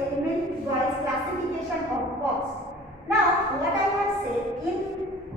element-wise classification of cost. Now, what I have said in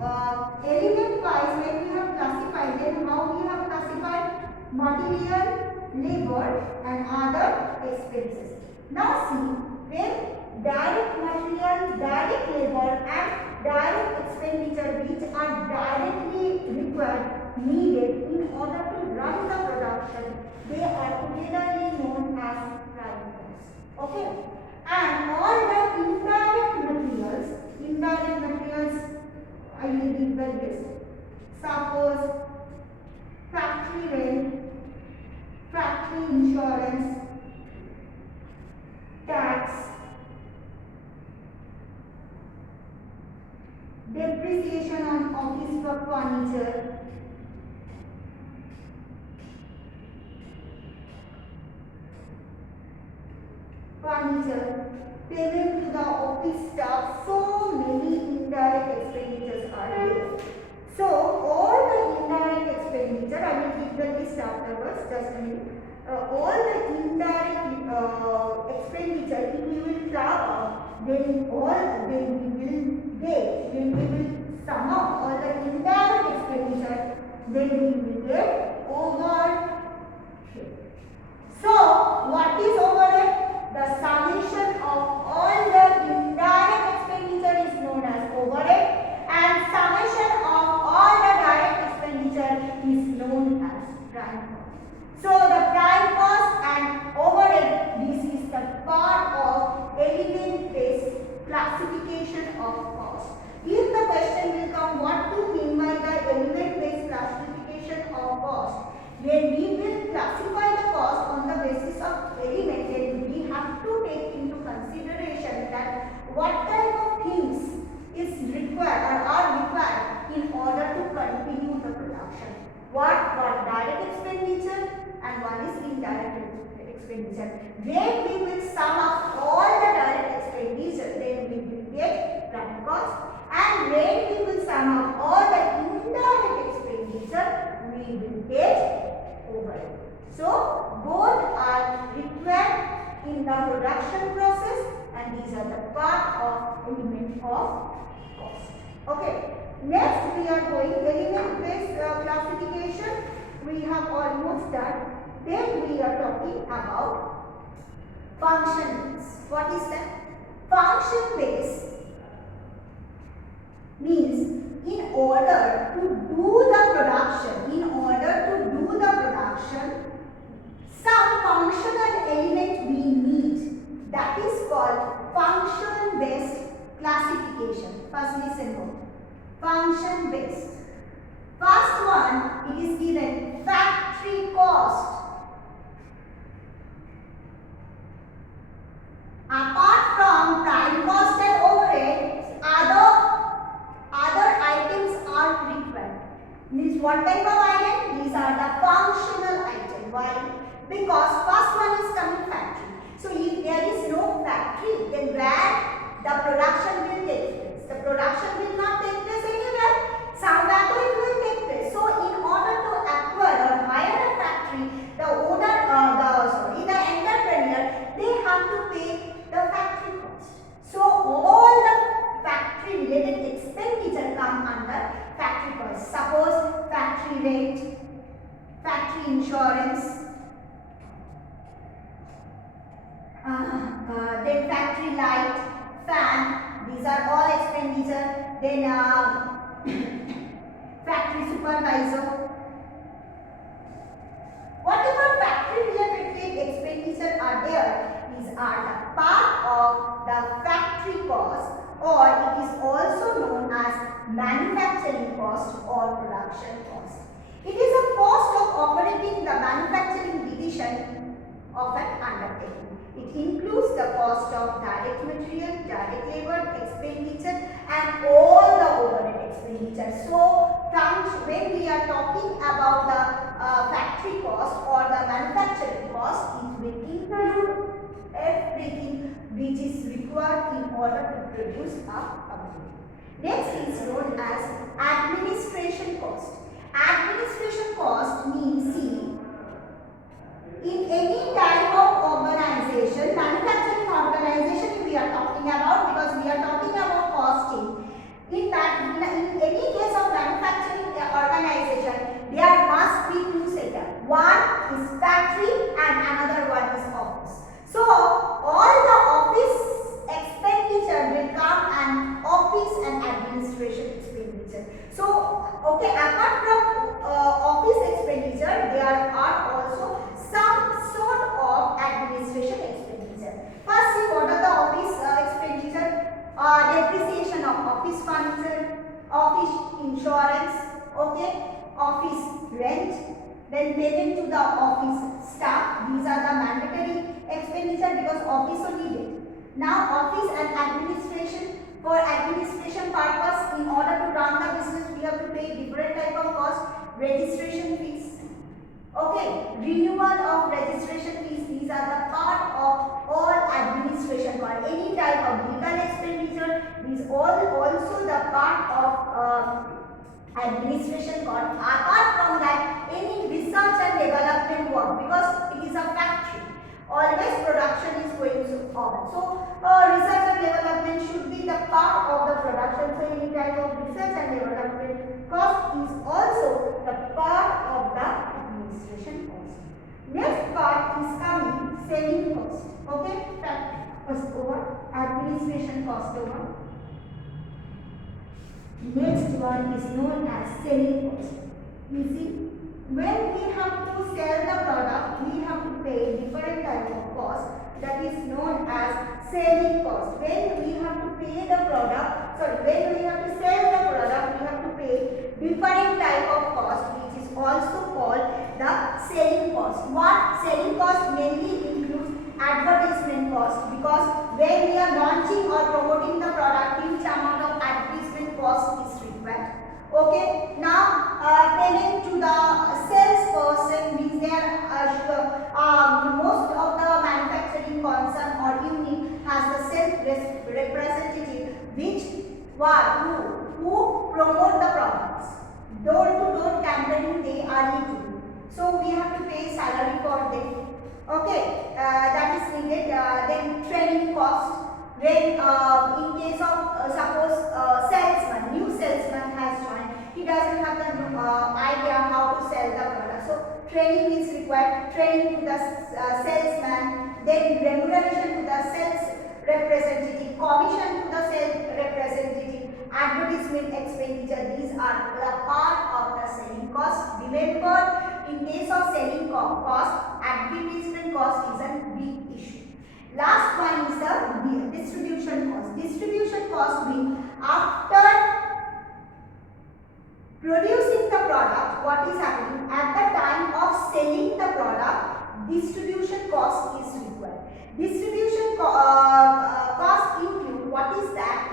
element-wise, when we have classified, then how we have classified material, labor, and other expenses. Now see, when direct material, direct labor, and direct expenditure which are directly required, needed in order to run the production, they are togetherly known as prime cost. Okay, and all the indirect materials, I will give the list. Suppose factory rent, factory insurance, tax, depreciation on office furniture, payment to the office staff, so many indirect expenditures are there. So all the indirect expenditure, I will give the list afterwards, just a minute. All the indirect expenditure, if we will then we will sum up all the indirect expenditure, then we will get overhead. So what is overhead? The summation of all the indirect expenditure is known as overhead, and summation of all the direct expenditure is known as prime cost. So the prime cost and overhead, this is the part of element-based classification of cost. If the question will come, what to mean by the element-based classification of cost? When we will classify the cost on the basis of element, then we have to take into consideration that what type of things is required or are required in order to continue the production. What direct expenditure and one is indirect expenditure. When we will sum up all the direct expenditure, then we will get prime cost, and when we will sum up all the indirect expenditure, we will get overhead. So both are required in the production process, and these are the part of element of cost. Okay. Next we are going element-based classification. We have almost done. Then we are talking about function-based. What is that? Function-based means in order to do the production, some functional element we need. That is called function-based classification. First listen more. Function-based. First one, it is given factory cost. Apart from prime cost and overhead, other items are required. Means what type of item? These are the functional items. Why? Because first one is coming factory. So if there is no factory, then where the production will take place? The production will not take place anywhere. Somewhere it will take place. So in order to acquire or hire a factory, the entrepreneur, they have to pay the factory cost. So all the factory related expenditure come under factory cost. Suppose factory rent, factory insurance, then factory light, fan, these are all expenditure. Then factory supervisor. Whatever factory related expenditure are there, these are the part of the factory cost, or it is also known as manufacturing cost or production cost. It is a cost of operating the manufacturing division of an undertaking. It includes the cost of direct material, direct labor expenditure, and all the overhead expenditure. So, when we are talking about the factory cost or the manufacturing cost, it will include everything which is required in order to produce a company. Next is known as administration cost. Administration cost means, see, in any type of organization, manufacturing organization, rent, then payment to the office staff. These are the mandatory expenditure because office only did. Now office and administration. For administration purpose, in order to run the business, we have to pay different type of cost. Registration fees. Okay, renewal of registration fees. These are the part of all administration cost. Any type of legal expenditure. These all also the part of administration cost. Apart from that, any research and development work, because it is a factory, always production is going on. So research and development should be the part of the production. So any type of research and development cost is also the part of the administration cost. Next part is coming selling cost. Okay, factory cost over, administration cost over. Next one is known as selling cost. You see, when we have to sell the product, we have to pay different type of cost, that is known as selling cost. When we have to pay the product, when we have to sell the product, we have to pay different type of cost, which is also called the selling cost. What selling cost mainly includes advertisement cost, because when we are launching or promoting the product, huge amount of advertisement cost is required. Okay, now payment to the salesperson means there most of the manufacturing concern or unit has the sales representative who promote the products. Door-to-door campaigning they are need to do. So we have to pay salary for them. Okay, that is needed. Then training cost. When in case of salesman, new salesman has joined, he doesn't have the idea how to sell the product. So training is required. Training to the salesman. Then remuneration to the sales representative. Commission to the sales representative. Advertisement expenditure. These are the part of the selling cost. Remember, in case of selling cost, advertisement cost is a big issue. Last one is the distribution cost. Distribution cost means after producing the product, what is happening at the time of selling the product, distribution cost is required. Distribution cost include what is that?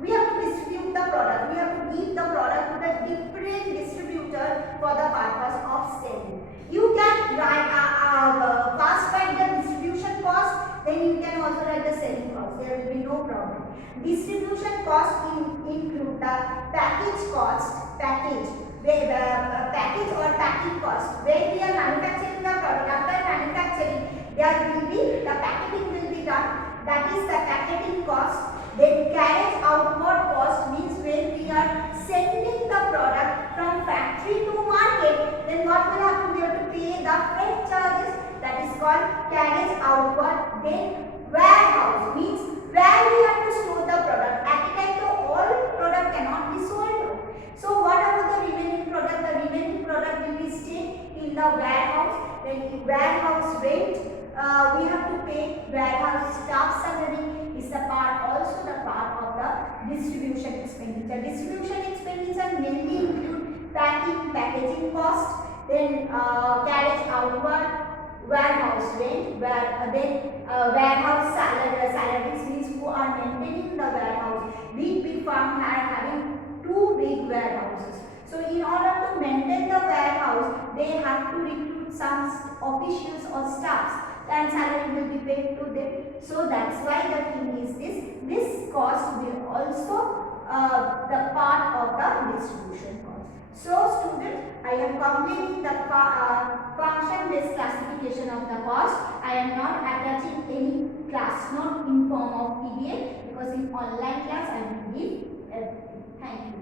We have to distribute the product. We have to give the product to the different distributor for the purpose of selling. You can write first write the distribution cost, then you can also write the selling cost. There will be no problem. Distribution cost include the package cost, package or packing cost. When we are manufacturing the product, after manufacturing, there will be the packaging will be done. That is the packaging cost. Then carriage outward cost means when we are sending the product from factory to market, then what will happen? We have to pay the freight charges. That is called carriage outward. Then warehouse means where we have to store the product. At a time, so all product cannot be sold. So what about the remaining product? The remaining product will be stay in the warehouse. Then warehouse rent, we have to pay warehouse staff salary. Is the part also the part of the distribution expenditure. Distribution expenditure mainly include packaging cost, then carriage outward, warehouse rent, warehouse salaries means who are maintaining the warehouse. Big firm are having two big warehouses. So in order to maintain the warehouse, they have to recruit some officials or staffs, and salary will be paid to them. So that's why the thing is this cost will also the part of the distribution cost. So student, I am completing the function based classification of the cost. I am not attaching any class note in form of PDF because in online class I will give everything. Thank you.